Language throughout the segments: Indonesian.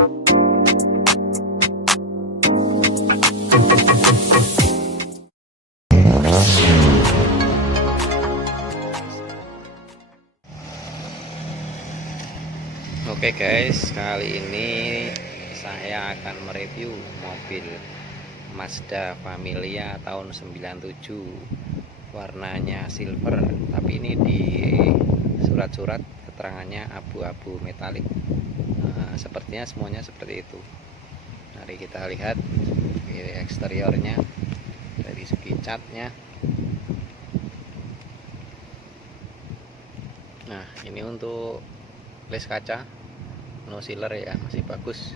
Oke guys, kali ini saya akan mereview mobil Mazda Familia tahun 97, warnanya silver, tapi ini di surat-surat keterangannya abu-abu metalik. Sepertinya semuanya seperti itu. Mari kita lihat eksteriornya dari segi catnya. Nah, ini untuk les kaca no sealer ya, masih bagus.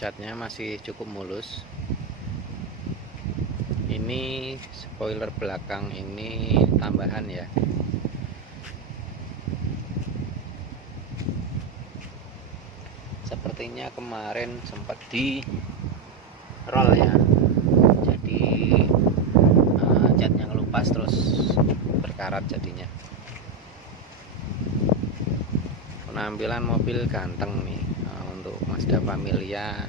Catnya masih cukup mulus. Ini spoiler belakang ini tambahan ya. Sepertinya kemarin sempat di roll ya, jadi catnya ngelupas terus berkarat jadinya. Penampilan mobil ganteng nih. Untuk Mazda Familia,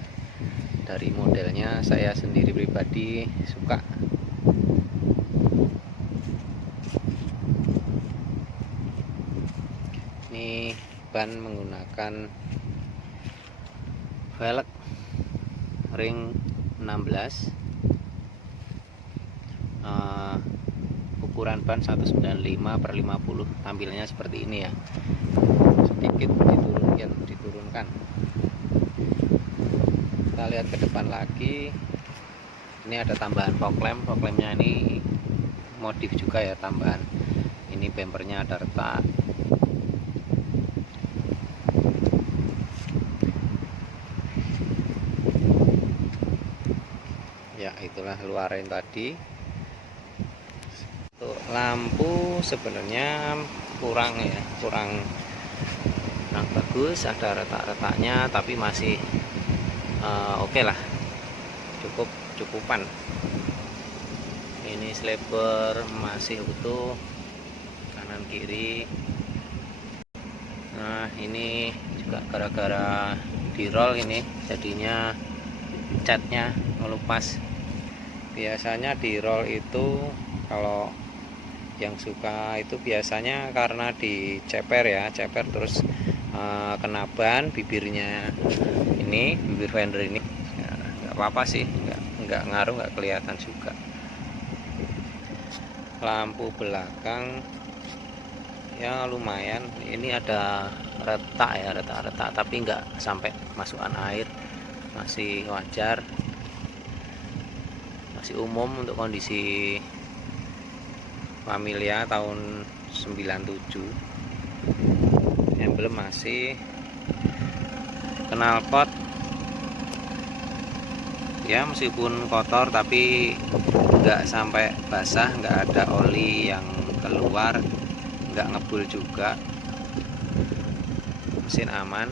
dari modelnya saya sendiri pribadi suka. Ini ban menggunakan velg ring 16, ukuran ban 195/50. Tampilnya seperti ini ya, sedikit diturunkan. Kita lihat ke depan lagi. Ini ada tambahan fog lampnya ini modif juga ya, tambahan. Ini bempernya ada retak. Ya, itulah luaran tadi. Untuk lampu sebenarnya kurang bagus, ada retak-retaknya, tapi masih oke lah, cukupan. Ini slider masih utuh kanan kiri. Nah, ini juga gara-gara di roll ini jadinya catnya ngelupas. Biasanya di roll itu kalau yang suka itu biasanya karena diceper ya, ceper terus kena ban bibirnya ini, bibir fender ini. Ya, nggak apa-apa sih, nggak ngaruh, nggak kelihatan juga. Lampu belakang ya lumayan, ini ada retak tapi nggak sampai masukan air, masih wajar, masih umum untuk kondisi Familia tahun 97. Emblem masih, knalpot ya meskipun kotor tapi nggak sampai basah, nggak ada oli yang keluar, nggak ngebul juga. Mesin aman.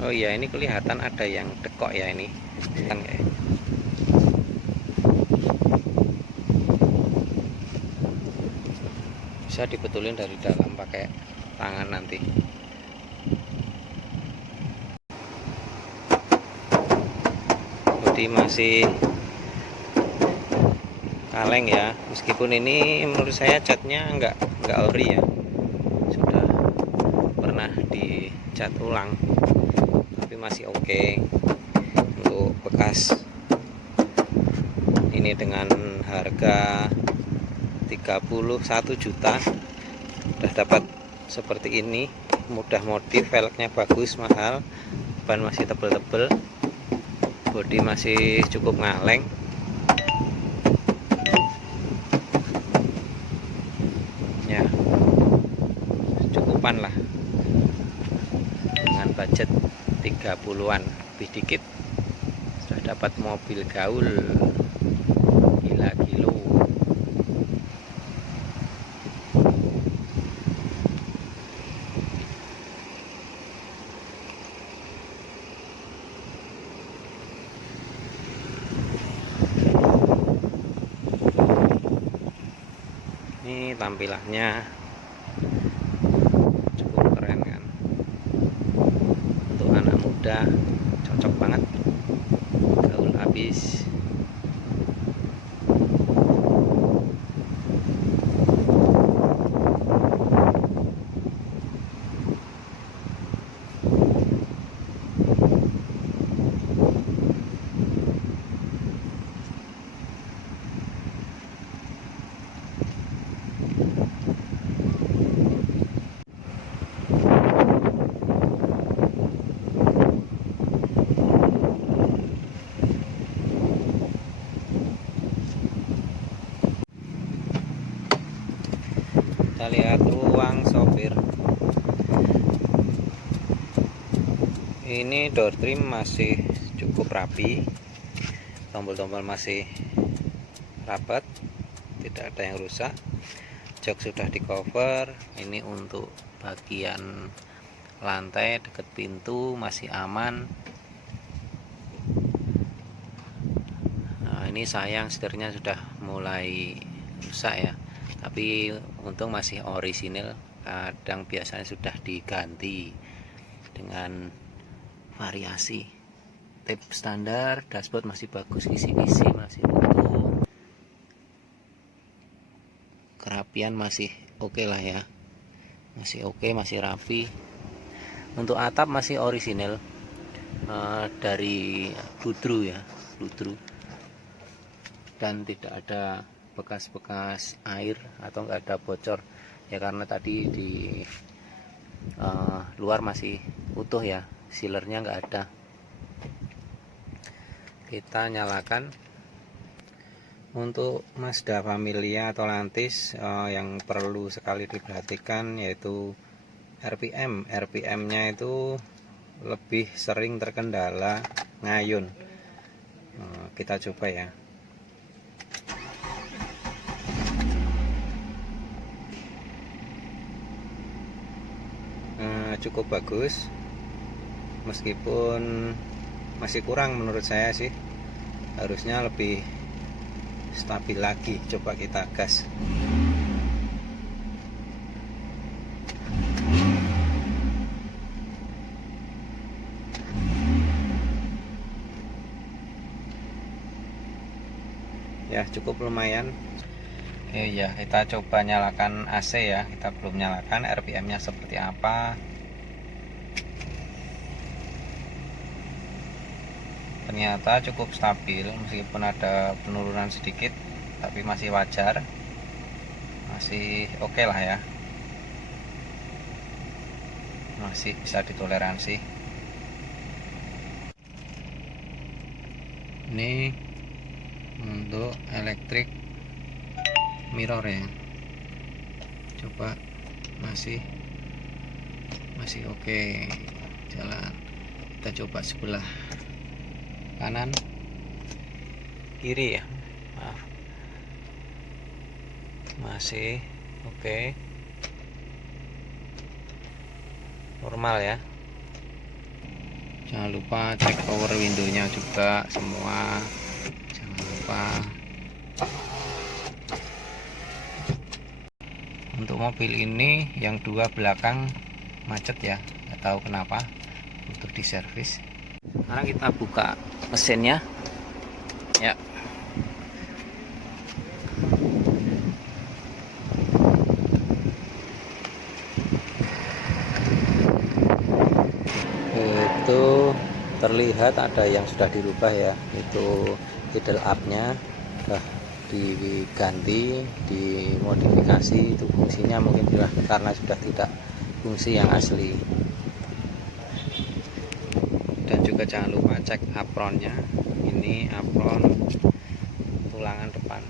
Oh iya, ini kelihatan ada yang dekok ya ini. Bisa dibetulin dari dalam pakai tangan nanti. Jadi masih kaleng ya, meskipun ini menurut saya catnya nggak ori ya, sudah pernah dicat ulang, tapi masih oke. Untuk bekas ini dengan harga 31 juta udah dapat seperti ini, mudah modif, velgnya bagus, mahal, ban masih tebel-tebel, bodi masih cukup ngaleng. Ya, 30-an lebih dikit sudah dapat mobil gaul gila kilo. Ini tampilannya cukup keren kan, untuk anak muda cocok banget, gaul habis. Kita lihat ruang sopir. Ini door trim masih cukup rapi, tombol-tombol masih rapat, tidak ada yang rusak. Jok sudah di cover. Ini untuk bagian lantai dekat pintu masih aman. Nah, ini sayang setirnya sudah mulai rusak ya, tapi untung masih orisinil. Kadang biasanya sudah diganti dengan variasi. Tip standar, dashboard masih bagus, kisi-kisi masih utuh, kerapian masih oke lah ya, masih oke, masih rapi. Untuk atap masih orisinil, dari Budru ya, Budru, dan tidak ada bekas-bekas air atau enggak ada bocor ya, karena tadi di luar masih utuh ya, sealernya enggak ada. Kita nyalakan. Untuk Mazda Familia atau Lantis, yang perlu sekali diperhatikan yaitu RPM nya itu lebih sering terkendala ngayun. Kita coba ya. Cukup bagus, meskipun masih kurang menurut saya sih, harusnya lebih stabil lagi. Coba kita gas. Ya, cukup lumayan. Ya, kita coba nyalakan AC ya. Kita belum nyalakan, RPM nya seperti apa. Ternyata cukup stabil, meskipun ada penurunan sedikit, tapi masih wajar, masih oke lah ya, masih bisa ditoleransi. Ini untuk elektrik mirror ya, coba masih oke jalan. Kita coba sebelah kanan kiri ya, maaf, masih oke, normal ya. Jangan lupa cek power window-nya juga semua, jangan lupa. Untuk mobil ini yang dua belakang macet ya, nggak tahu kenapa, butuh diservis. Sekarang kita buka mesinnya ya. Itu terlihat ada yang sudah dirubah ya, itu idle up nya sudah diganti, dimodifikasi. Itu fungsinya mungkin karena sudah tidak fungsi yang asli. Dan juga jangan lupa cek apronnya. Ini apron tulangan depan,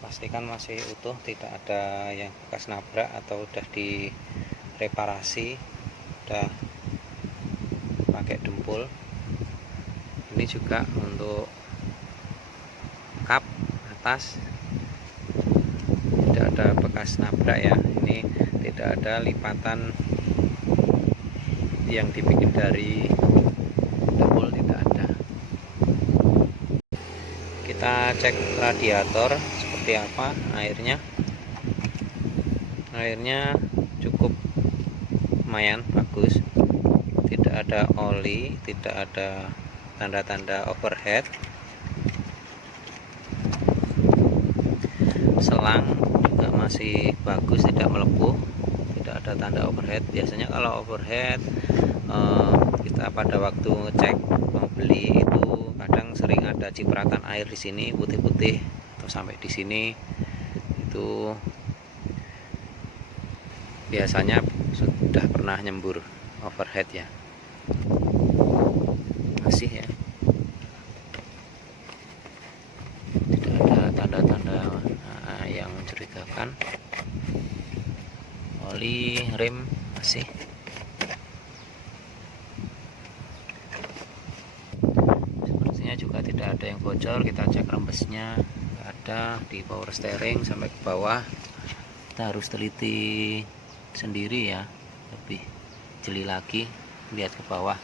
pastikan masih utuh, tidak ada yang bekas nabrak atau udah direparasi, udah pakai dempul. Ini juga untuk kap atas tidak ada bekas nabrak ya. Ini tidak ada lipatan yang dibikin dari dempul, tidak ada. Kita cek radiator seperti apa airnya. Airnya cukup lumayan bagus, tidak ada oli, tidak ada tanda-tanda overhead. Selang juga masih bagus, tidak melepuh, tidak ada tanda overhead. Biasanya kalau overhead kita pada waktu ngecek mau beli itu kadang sering ada cipratan air di sini putih-putih atau sampai di sini, itu biasanya sudah pernah nyembur overhead ya. Masih ya, tidak ada tanda-tanda yang mencurigakan. Oli rem masih. Sepertinya juga tidak ada yang bocor. Kita cek rembesnya, tidak ada. Di power steering sampai ke bawah kita harus teliti sendiri ya, lebih jeli lagi lihat ke bawah.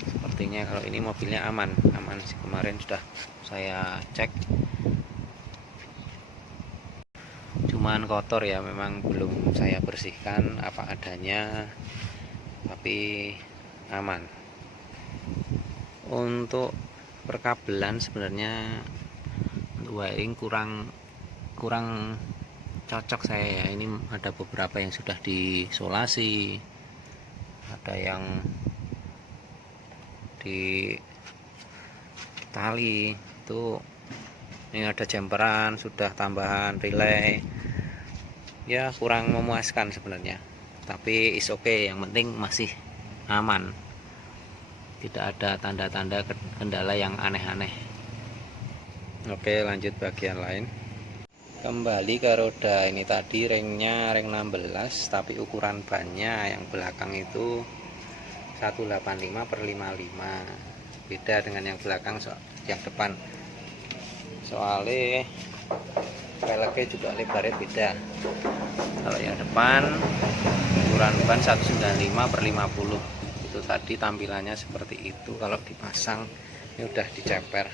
Sepertinya kalau ini mobilnya aman sih, kemarin sudah saya cek, cuman kotor ya, memang belum saya bersihkan apa adanya, tapi aman. Untuk perkabelan sebenarnya untuk wiring kurang cocok saya ya. Ini ada beberapa yang sudah disolasi, ada yang di tali itu. Ini ada jumperan, sudah tambahan relay ya, kurang memuaskan sebenarnya, tapi is okay, yang penting masih aman, tidak ada tanda-tanda kendala yang aneh-aneh. Oke, lanjut bagian lain. Kembali ke roda ini, tadi ringnya ring 16, tapi ukuran bannya yang belakang itu 185/55, beda dengan yang belakang, yang depan. Soalnya peleknya juga lebarnya beda. Kalau yang depan ukuran ban 195/50. Itu tadi tampilannya seperti itu kalau dipasang. Ini udah diceper.